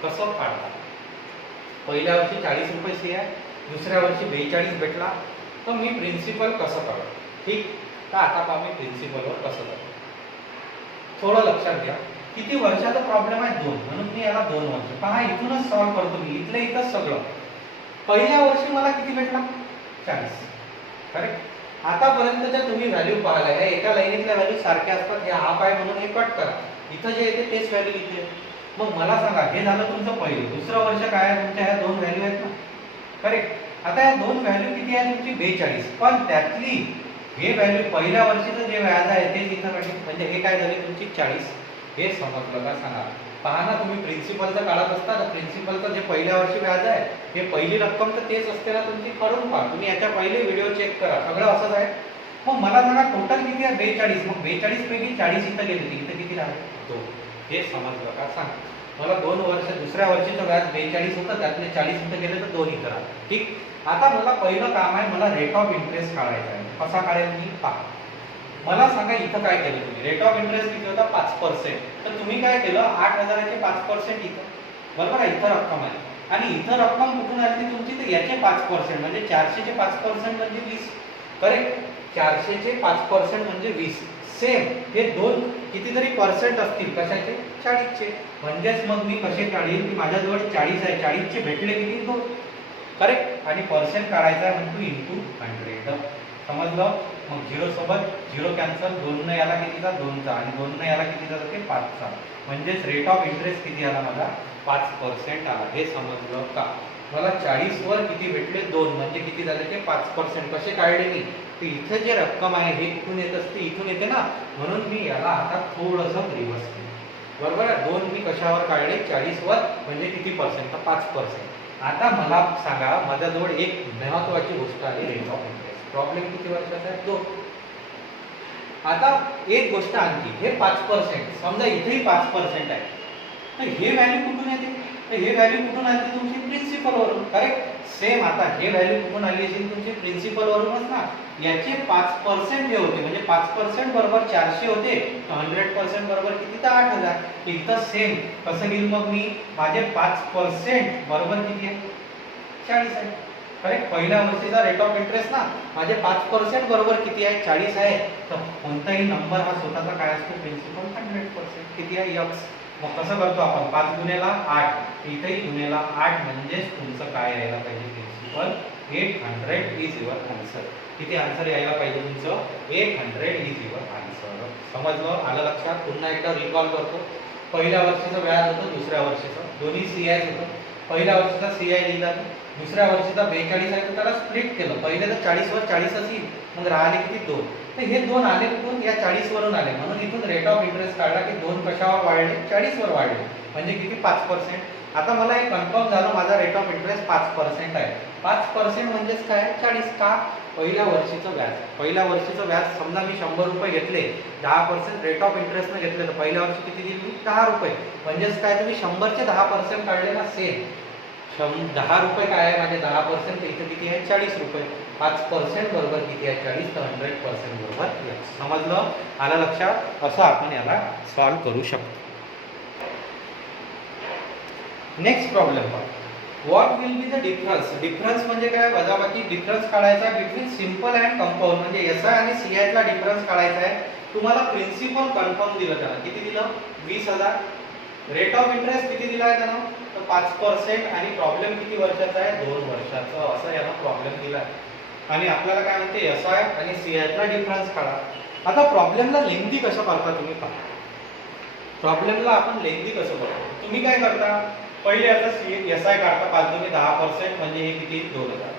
कसं काढता? पहिल्या वर्षी 40 रुपये CI, दुसऱ्या वर्षी 42 भेटला. तर मी प्रिन्सिपल कसं काढू? ठीक. तर आता पहा मी प्रिन्सिपलवर कसं काढू. थोडं लक्षात घ्या. किती वर्षाचा प्रॉब्लेम आहे? 2. म्हणून मी याला 2 वर्ष. पहा इथूनच सॉल्व्ह करतो मी. इथलं इथंच सगळं. पहिल्या वर्षी मला किती भेटला? 40. करेक्ट. आतापर्यंतच्या तुम्ही व्हॅल्यू पाहिल्या, ह्या एका लाईनीतल्या व्हॅल्यू सारख्या असतात. हे हाफ आहे म्हणून हे कट करा. इथं जे येते तेच व्हॅल्यू इथे. मग मला सांगा, हे झालं तुमचं पहिलं. दुसरं वर्ष काय आहे? तुमच्या ह्या 2 व्हॅल्यू आहेत ना. करेक्ट. आता या 2 व्हॅल्यू किती आहे तुमची? 42. पण त्यातली हे व्हॅल्यू पहिल्या वर्षीचं जे व्याज आहे तेच इथं काढले. म्हणजे हे काय झाले तुमची? 40. हे समजलं का? सांगा. पहा ना, तुम्ही प्रिन्सिपलचं काढत असता ना, प्रिन्सिपलचं जे पहिल्या वर्षी व्याज आहे हे पहिली रक्कम तर तेच असते ना तुमची. काढून पहा तुम्ही. याच्या पहिले व्हिडिओ चेक करा, सगळं असंच आहे. मग मला सांगा टोटल किती आहे? 42. मग 42 पैकी 40 इथं गेली, इथं किती राहिले? 2. हे समजलं का? सांग. मला 2 वर्ष दुसऱ्या वर्षीचं व्याज 42 होतं, त्यातले 40 इथं गेले तर 2 इथं राहिले. ठीक. आता मला पहिलं काम आहे, मला रेट ऑफ इंटरेस्ट काढायचा आहे. कसा काढेल मी? पहा. मला सांगा इथं काय केलं तुम्ही? रेट ऑफ इंटरेस्ट किती होता? 5%. तर तुम्ही काय केलं? 8,000चे 5% इथं. बरोबर आहे. इथं रक्कम आहे. आणि इथं रक्कम कुठून आली तुमची? तर याचे 5% म्हणजे 400चे 5% म्हणजे 20. करेक्ट. 400चे 5% म्हणजे 20. सेम हे 2 कितीतरी पर्सेंट असतील. कशाचे? 40चे. म्हणजेच मग मी कसे काढील की माझ्याजवळ 40 आहे. 40चे भेटले किती? 2. करेक्ट. आणि पर्सेंट काढायचा आहे म्हणतो इंटू 100. समजलं? मग 0 सोबत 0 कॅन्सल, 2 न याला कितीचा 2चा आणि 2 न याला कितीचा जाते 5चा. म्हणजेच रेट ऑफ इंटरेस्ट किती आला माझा 5% आला. हे समजलं का? मला 40 वर किती भेटले 2 म्हणजे किती झाले ते 5%. कसे काढले मी? तर इथे जे रक्कम आहे हे कुठून येत असते? इथून येते ना, म्हणून मी याला आता थोडंसं रिव्हर्स केलं. बरोबर आहे. 2 मी कशावर काढले? 40 वर म्हणजे किती पर्सेंट? तर 5%. आता मला सांगा, माझ्याजवळ एक महत्वाची गोष्ट आली रेट ऑफ इंटरेस्ट. प्रॉब्लेम किती वर्षाचा आहे? 2. आता एक गोष्ट आणखी, हे 5%, समजा इथेही 5% आहे, तर हे व्हॅल्यू कुठून येते? तर हे व्हॅल्यू कुठून आली? तुमची प्रिन्सिपल वरून. करेक्ट. सेम आता हे व्हॅल्यू कुठून आली असेल? तुमची प्रिन्सिपल वरूनच ना. याचे 5% हे होते, म्हणजे 5% बरोबर 400 होते, तर 100% बरोबर किती? तर 8000. इथं सेम कसं घेईल मग मी? माझे 5% बरोबर किती आहे? 40 आहे. करेक्ट. पहिल्या वर्षीचा रेट ऑफ इंटरेस्ट ना, माझे 5% बरोबर किती आहे? 40 आहे. तर कोणताही नंबर हा स्वतःचा काय असतो? प्रिन्सिपल 100%. किती आहे? x. मग कसं करतो आपण? 5 गुणेला 8, इथेही गुणेला 8, म्हणजेच तुमचं काय यायला पाहिजे? Principal 800 is your answer. किती आन्सर यायला पाहिजे तुमचं? 800 इज युअर आन्सर. समजलं? आलं लक्षात? पुन्हा एकदा रिकॉल करतो. पहिल्या वर्षीचं व्याज होतं, दुसऱ्या वर्षीचं दोन्ही CI होतं. पहिल्या वर्षीचा CI लिहिला, दुसऱ्या वर्षीचा 42 आहे, तर त्याला स्प्लिट केलं. पहिले तर 40 वर 40 असेल, मग राहिले किती? 2. तर हे 2 आले कुठून? या 40 वरून आले. म्हणून इथून रेट ऑफ इंटरेस्ट काढला की 2 कशावर वाढले? 40 वर वाढले. म्हणजे किती? 5%. आता मला हे कन्फर्म झालं, माझा रेट ऑफ इंटरेस्ट 5% आहे. 5% म्हणजेच काय? 40. का? पहिल्या वर्षीचं व्याज. पहिल्या वर्षीचं व्याज समजा मी 100 रुपये घेतले, 10% रेट ऑफ इंटरेस्टने घेतले, तर पहिल्या वर्षी किती दिली? 10 रुपये. म्हणजेच काय? तुम्ही 100चे 10% काढले ना, सेम 10 रुपये काय आहे माझे? 10%, तर इथे किती आहे? 40 रुपये. 5% बरोबर किती आहे? 40. तर 100% बरोबर x. समजलं? आलं लक्षात? असं आपण याला सॉल्व करू शकतो. नेक्स्ट प्रॉब्लेम पहा. What will be the difference? Difference म्हणजे काय? वजाबाकी. डिफरन्स काढायचा बिटवीन सिंपल अँड कंपाऊंड. म्हणजे SI आणि CI ला डिफरन्स काढायचा आहे. तुम्हाला प्रिन्सिपल कन्फर्म दिलं त्याला. किती दिलं? 20,000. रेट ऑफ इंटरेस्ट किती दिला आहे त्यानं? तर 5%. आणि प्रॉब्लेम किती वर्षाचा आहे? 2 वर्षाचा. असं याला प्रॉब्लेम दिला आहे. आणि आपल्याला काय म्हणते? SI आणि CI ला डिफरन्स काढा. आता प्रॉब्लेमला लेंथी कसं करता तुम्ही पहा. प्रॉब्लेमला आपण लेंथी कसं करतो? तुम्ही काय करता? पहिले याचा SI काढता, 5 दुणे 10%, म्हणजे हे किती? 2000.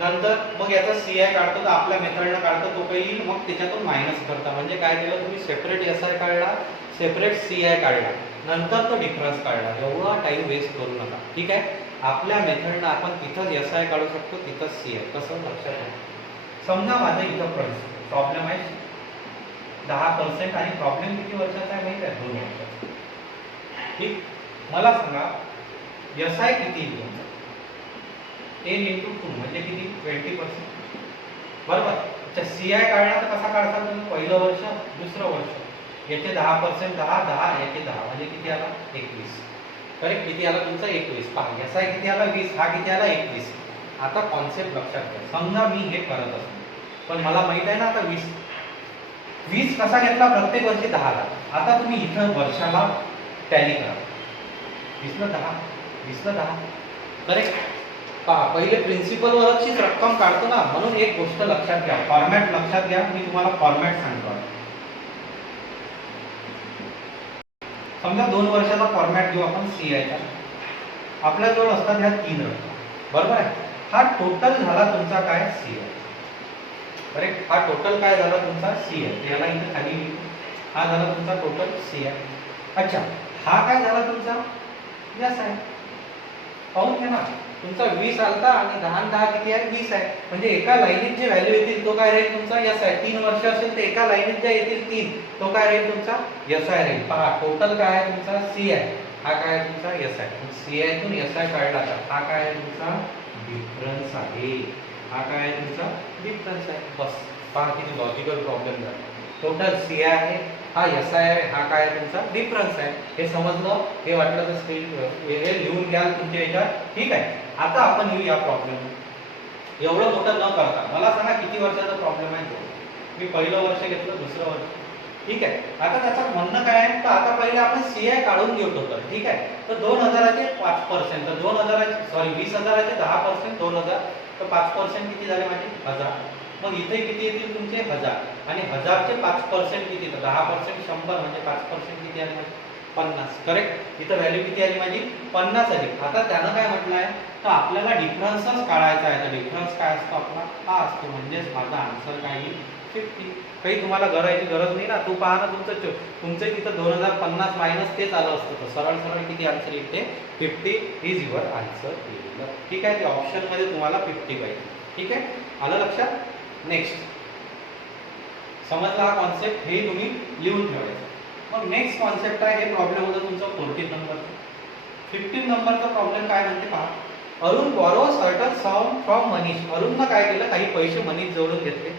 नंतर मग याचा CI काढतो, तर आपल्या मेथडनं काढतो, तो काही येईल, मग त्याच्यातून मायनस करता. म्हणजे काय केलं तुम्ही? सेपरेट SI काढला, सेपरेट CI काढला, नंतर तो डिफरन्स काढला. एवढा टाइम वेस्ट करू नका. ठीक आहे. आपल्या मेथडनं आपण तिथंच SI काढू शकतो, तिथंच CI. कसं? लक्षात घ्या. समजा माझं इथं प्रॉब्लेम आहे 10% आणि प्रॉब्लेम किती वर्षाचा आहे माहिती आहे? 2 वर्षाचा. ठीक. मला सांगा SI किती येईल? 10 × 2 म्हणजे किती? 20%. बरोबर. अच्छा, CI काढला तर कसा काढता तुम्ही? पहिलं वर्ष, दुसरं वर्ष. याचे 10%, 10, 10, याचे 10, म्हणजे किती आला? 21. करेक्ट. किती आला तुमचा? 21. पहा, SI किती आला? 20. हा किती आला? 21. आता कॉन्सेप्ट लक्षात घ्या. समजा मी हे करत असतो, पण मला माहित आहे ना आता 20 कसा घेतला? प्रत्येक वर्षी 10 ला. आता तुम्ही इथं वर्षाला टॅली करा. 20 ला 10, 20 ला 10. करेक्ट. पहा, पहिले प्रिन्सिपल वरचीच रक्कम काढतो ना, म्हणून एक गोष्ट लक्षात घ्या. फॉर्मॅट लक्षात घ्या. मी तुम्हाला फॉर्मॅट सांगतो. समजा 2 वर्षाचा फॉर्मॅट घेऊ आपण CI चा. आपल्याजवळ असतात ह्या 3 रक्कम. बरोबर आहे. हा टोटल झाला तुमचा काय? CI. करेक्ट. हा टोटल काय झाला तुमचा? CI. याला इथे खाली लिहू. हा झाला तुमचा टोटल CI. अच्छा, हा काय झाला तुमचा? SI. पाहून घ्या ना, तुमचा 20 आलता आणि 10 आणि 10 किती आहे? 20 आहे. म्हणजे एका लाईनीत जे व्हॅल्यू येतील तो काय राहील तुमचा? SI. 3 वर्ष असेल तर एका लाईनीत ज्या येतील 3, तो काय राहील तुमचा? SI राहील. पहा, टोटल काय आहे तुमचा? CI. हा काय आहे तुमचा? SI. CI तून SI काढला तर हा काय आहे तुमचा? डिफरन्स आहे. हा काय आहे तुमचा? डिफरन्स आहे. बस. पहा किती लॉजिकल प्रॉब्लेम झाला. टोटल CI आहे, हा SI आहे, हा काय आहे तुमचा? डिफरन्स आहे. हे समजलं? हे वाटलं तर स्क्रीन हे लिहून घ्याल तुमच्या याच्यात. ठीक आहे. आता आपण येऊ या प्रॉब्लेम. एवढं मोठं न करता मला सांगा किती वर्षाचा प्रॉब्लेम आहे? मी पहिलं वर्ष घेतलं, दुसरं वर्ष. ठीक आहे. आता त्याचं म्हणणं काय आहे? तर आता पहिले आपण CI काढून घेऊ टोटल. ठीक आहे. तर 2000चे 5%, तर 2000 सॉरी 20,000चे 10%, 2000, तर 5% किती झाले माझे? 1000. मग इथे किती येतील तुमचे 1000 आणि 1000चे 5% किती येतात 10% 100 म्हणजे 5% किती आले 50. करेक्ट. इथं व्हॅल्यू किती आली माझी 50 आली. आता त्यानं काय म्हटलं आहे तर आपल्याला डिफरन्सच काढायचा आहे. तर डिफरन्स काय असतो आपला हा असतो म्हणजेच माझा आन्सर काय येईल 50. काही तुम्हाला करायची गरज नाही ना. तू पहा ना तुमचं तिथं 2050 मायनस तेच आलं असतं तर सरळ सरळ किती आन्सर येईल ते 50 इज युअर आन्सर येईल. ठीक आहे. ते ऑप्शनमध्ये तुम्हाला 50 पाहिजे. ठीक आहे. आलं लक्षात. नेक्स्ट समजला हा कॉन्सेप्ट हे तुम्ही लिहून ठेवायचं. मग नेक्स्ट कॉन्सेप्ट आहे हे प्रॉब्लेम होतं तुमचा 14 नंबर. 15 नंबरचा प्रॉब्लेम काय म्हणते पहा. Arun borrow certain sum from Manish. अरुणनं काय केलं काही पैसे मनीष जवळून घेतले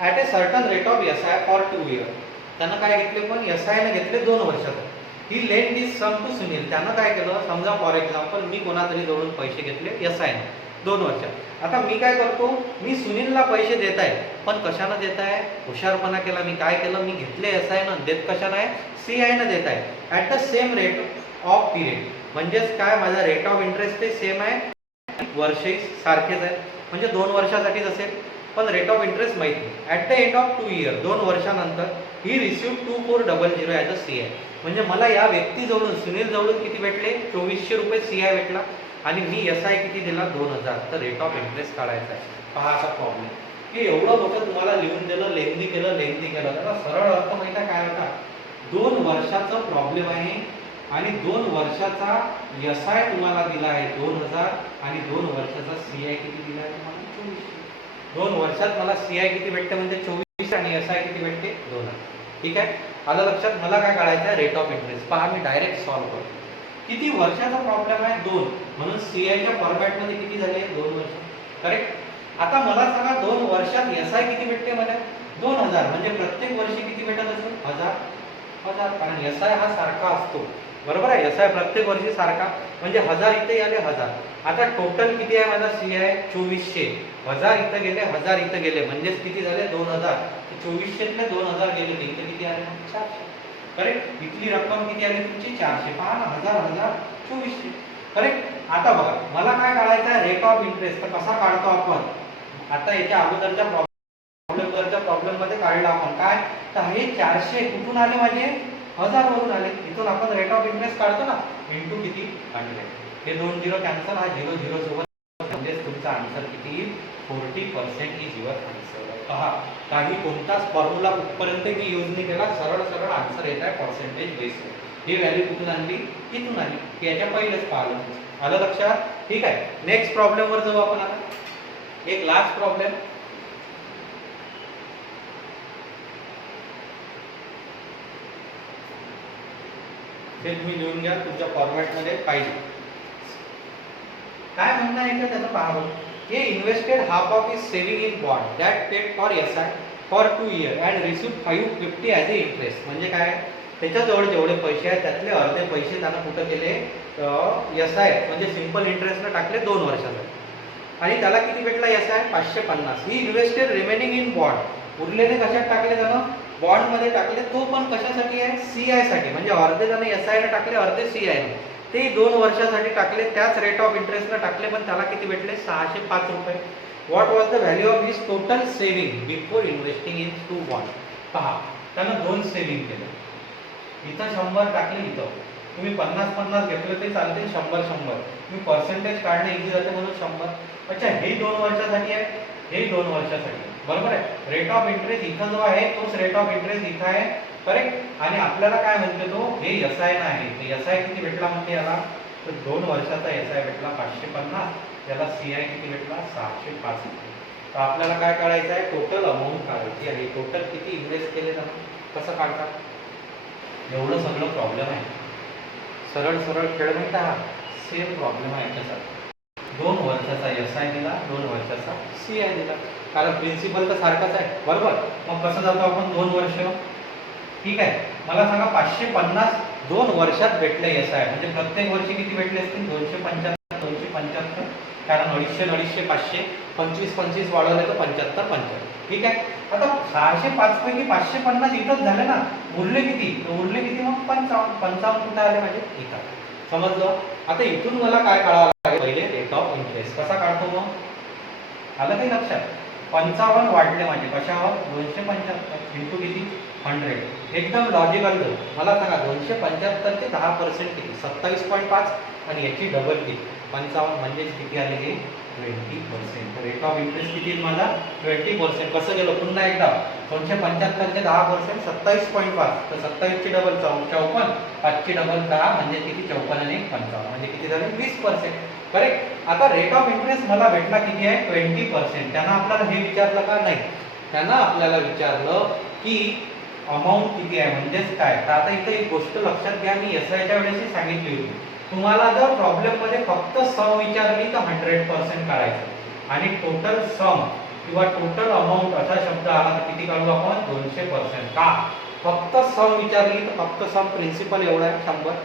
at a certain rate of SI for 2 year. त्यानं काय घेतले पण SI ने घेतले 2 वर्षाचं. He lend this sum to Sunil. त्यानं काय केलं समजा फॉर एक्झाम्पल मी कोणातरी जवळून पैसे घेतले SI ने 2 वर्षात. आता मी काय करतो मी सुनीलला पैसे देत आहे पण कशानं देत आहे हुशारपणा केला मी. काय केलं मी घेतले SI न देत कशानं आहे CI न देत आहे at the same rate off period. म्हणजेच काय माझा रेट ऑफ इंटरेस्ट ते सेम आहे वर्षही सारखेच आहे म्हणजे 2 वर्षासाठीच असेल पण रेट ऑफ इंटरेस्ट माहिती नाही. At the end of 2 year 2 वर्षानंतर ही रिसिव्ह 2400 ॲज अ CI. म्हणजे मला या व्यक्तीजवळून सुनील जवळून किती भेटले 2400 रुपये CI भेटला आणि मी SI किती दिला 2000. तर रेट ऑफ इंटरेस्ट काढायचा आहे. पहा असा प्रॉब्लेम की एवढं मोठं तुम्हाला लिहून दिलं लेंदी केलं त्याचा सरळ अर्थ माहिती आहे काय होता 2 वर्षाचा प्रॉब्लेम आहे आणि 2 वर्षाचा SI तुम्हाला दिला आहे 2000 आणि 2 वर्षाचा CI किती दिला आहे तुम्हाला 2400. 2 वर्षात मला CI किती भेटते म्हणजे 24 आणि SI किती भेटते 2000. ठीक आहे. आलं लक्षात. मला काय काढायचं आहे रेट ऑफ इंटरेस्ट. पहा मी डायरेक्ट सॉल्व्ह करतो. किती वर्षाचा प्रॉब्लेम आहे 2 म्हणून CIच्या फॉर्मॅटमध्ये किती झाले 2 वर्ष. करेक्ट. आता मला सांगा 2 वर्षात SI किती भेटते मला 2000 म्हणजे प्रत्येक वर्षी किती भेटत असेल 1000 कारण SI हा सारखा असतो. बरोबर आहे. SI प्रत्येक वर्षी सारखा म्हणजे 1000 इथे आले 1000. आता टोटल किती आहे माझा CI 2400. 1000 इथं गेले 1000 इथं गेले म्हणजेच किती झाले 2000. 2400तले 2000 गेले इथे किती आले 400. करेक्ट. इथली रक्कम किती आली तुमची 400. पहा ना 1000 2400. करेक्ट. आता बघा मला काय काढायचं आहे रेट ऑफ इंटरेस्ट. तर कसा काढतो आपण आता याच्या अगोदरच्या प्रॉब्लेम मध्ये काढला आपण काय तर हे 400 कुठून आले माझे 1000 वरून आले. इथून आपण रेट ऑफ इंटरेस्ट काढतो ना इंटू किती 100. हे 2 0 कॅन्सल हा 0 0 सोबत म्हणजेच तुमचा आन्सर किती येईल 40% इज युअर आन्सर. पहा काही कोणताच फॉर्म्युला कुठपर्यंत की यूज नाही केला सरळ सरळ आन्सर येत आहे पर्सेंटेज बेसवर. ही व्हॅल्यू कुठून आणली इथून आली की याच्या पहिलेच पाहिलं. आलं लक्षात. ठीक आहे. नेक्स्ट प्रॉब्लेम वर जाऊ आपण. आता एक लास्ट प्रॉब्लेम ते तुम्ही लिहून घ्या तुमच्या फॉर्मॅटमध्ये पाहिजे. काय म्हणणं आहे का त्याचं पहा. हे invested half of is saving in bond that paid for SI for 2 year and receive 550 as A interest. म्हणजे काय त्याच्याजवळ जेवढे पैसे आहेत त्यातले अर्धे पैसे त्यानं कुठं केले SI म्हणजे सिंपल इंटरेस्टनं टाकले 2 वर्षासाठी आणि त्याला किती भेटला SI 550. He invested remaining in bond. उरलेले कशात टाकले त्यानं बॉन्ड मध्ये टाकले. तो पण कशासाठी आहे CI साठी म्हणजे अर्धे त्याने SI ने टाकले अर्धे CI ने. ते 2 वर्षासाठी टाकले त्याच रेट ऑफ इंटरेस्टनं टाकले पण त्याला किती भेटले 605 रुपये. What was the value of his total saving before investing in 2 bond. पहा त्यानं 2 सेव्हिंग केलं. इथं 100 टाकले इथं तुम्ही 50 घेतले ते चालते 100 तुम्ही पर्सेंटेज काढणे इझी जाते म्हणून 100. अच्छा हे 2 वर्षासाठी आहे हे 2 वर्षासाठी बरोबर आहे. रेट ऑफ इंटरेस्ट इथं जो आहे तोच रेट ऑफ इंटरेस्ट इथं आहे. करेक्ट. आणि आपल्याला काय म्हणते तो हे SI ना आहे. SI किती भेटला म्हणते याला तर 2 वर्षाचा SI भेटला 550. याला CI किती भेटला 605. तर आपल्याला काय काढायचं आहे टोटल अमाऊंट काढायची आहे. टोटल किती इन्व्हेस्ट केले जाणार कसं काढतात एवढं सगळं प्रॉब्लेम आहे. सरळ सरळ खेळ माहिती हा सेम प्रॉब्लेम आहे याच्यासाठी. 2 वर्षाचा SI दिला 2 वर्षाचा CI दिला कारण प्रिन्सिपल तर सारखाच आहे बरोबर. मग कसं जातो आपण 2 वर्ष. ठीक आहे. मला सांगा 550 2 वर्षात भेटले SI म्हणजे प्रत्येक वर्षी किती भेटले असतील 275 कारण 250 500 25 वाढवले तर 75. ठीक आहे. आता 605 पैकी 550 इथंच झाले ना. उरले किती मग 55 कुठे आले म्हणजे इथं. समजलं. आता इथून मला काय काढावं लागेल पहिले रेट ऑफ इंटरेस्ट. कसा काढतो मग आलं काही लक्षात. 55 वाढले माझे कशावर 275 इंटू किती 100. एकदम लॉजिकल. मला सांगा 275 चे 10% किती 27.5 आणि याची डबल किती 55 म्हणजेच किती आले हे 20%. रेट ऑफ इंटरेस्ट किती येईल माझा 20%. कसं गेलो पुन्हा एकदा 275 चे 10% 27.5 तर 27 ची डबल 54 5 ची डबल 10 म्हणजे किती 54 आणि 55 म्हणजे किती झाले 20%. करेक्ट. आता रेट ऑफ इंटरेस्ट मला भेटला किती आहे 20%. त्यांना आपल्याला हे विचारलं का नाही, त्यांना आपल्याला विचारलं की अमाऊंट किती आहे म्हणजेच काय. तर आता इथे एक गोष्ट लक्षात घ्या, मी एसआयच्या वेळेस सांगितली होती तुम्हाला जर प्रॉब्लेम मध्ये फक्त सम विचारली तर 100% काढायचं आणि टोटल सम किंवा टोटल अमाऊंट असा शब्द आला तर किती काढू आपण 200%. का फक्त सम विचारली तर फक्त सम प्रिन्सिपल एवढा आहे 100,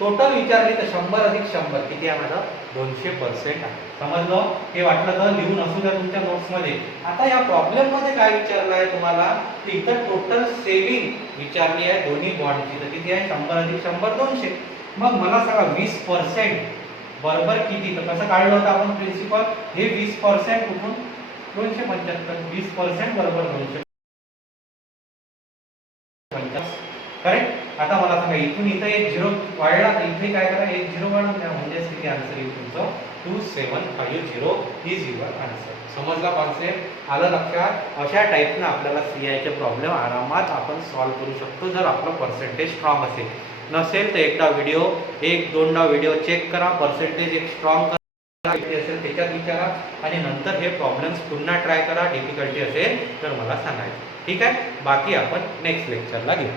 टोटल विचारली तर 100 अधिक 100 किती आहे माझं 200% आहे. समजलं. हे वाटलं तर लिहून असू द्या तुमच्या नोट्स मध्ये. आता या प्रॉब्लेम मध्ये काय विचारलं आहे तुम्हाला, इथं टोटल सेविंग विचारली आहे दोन्ही बॉन्डची तर किती आहे 100 अधिक 100 200. मग मला सांगा 20% बरोबर किती, तर कसं काढलं होतं आपण प्रिन्सिपल, हे 20% कुठून 275. 20% बरोबर 250. करेक्ट. आता मला सांगा इथून इथं एक झिरो वाढला तर इथे काय करा एक झिरो वाढवून द्या म्हणजेच किती आन्सर येईल तुमचं 2750 इज युअर आन्सर. समजला कॉन्सेप्ट, आलं लक्षात. अशा टाईपनं आपल्याला सीआयचे प्रॉब्लेम आरामात आपण सॉल्व्ह करू शकतो जर आपलं पर्सेंटेज स्ट्रॉंग असेल. नसेल तर एकदा व्हिडिओ एक दोनदा व्हिडिओ चेक करा, पर्सेंटेज एक स्ट्रॉंग असेल त्याच्यात विचारा आणि नंतर हे प्रॉब्लेम्स पुन्हा ट्राय करा. डिफिकल्टी असेल तर मला सांगायचं. ठीक आहे. बाकी आपण नेक्स्ट लेक्चरला घेऊ.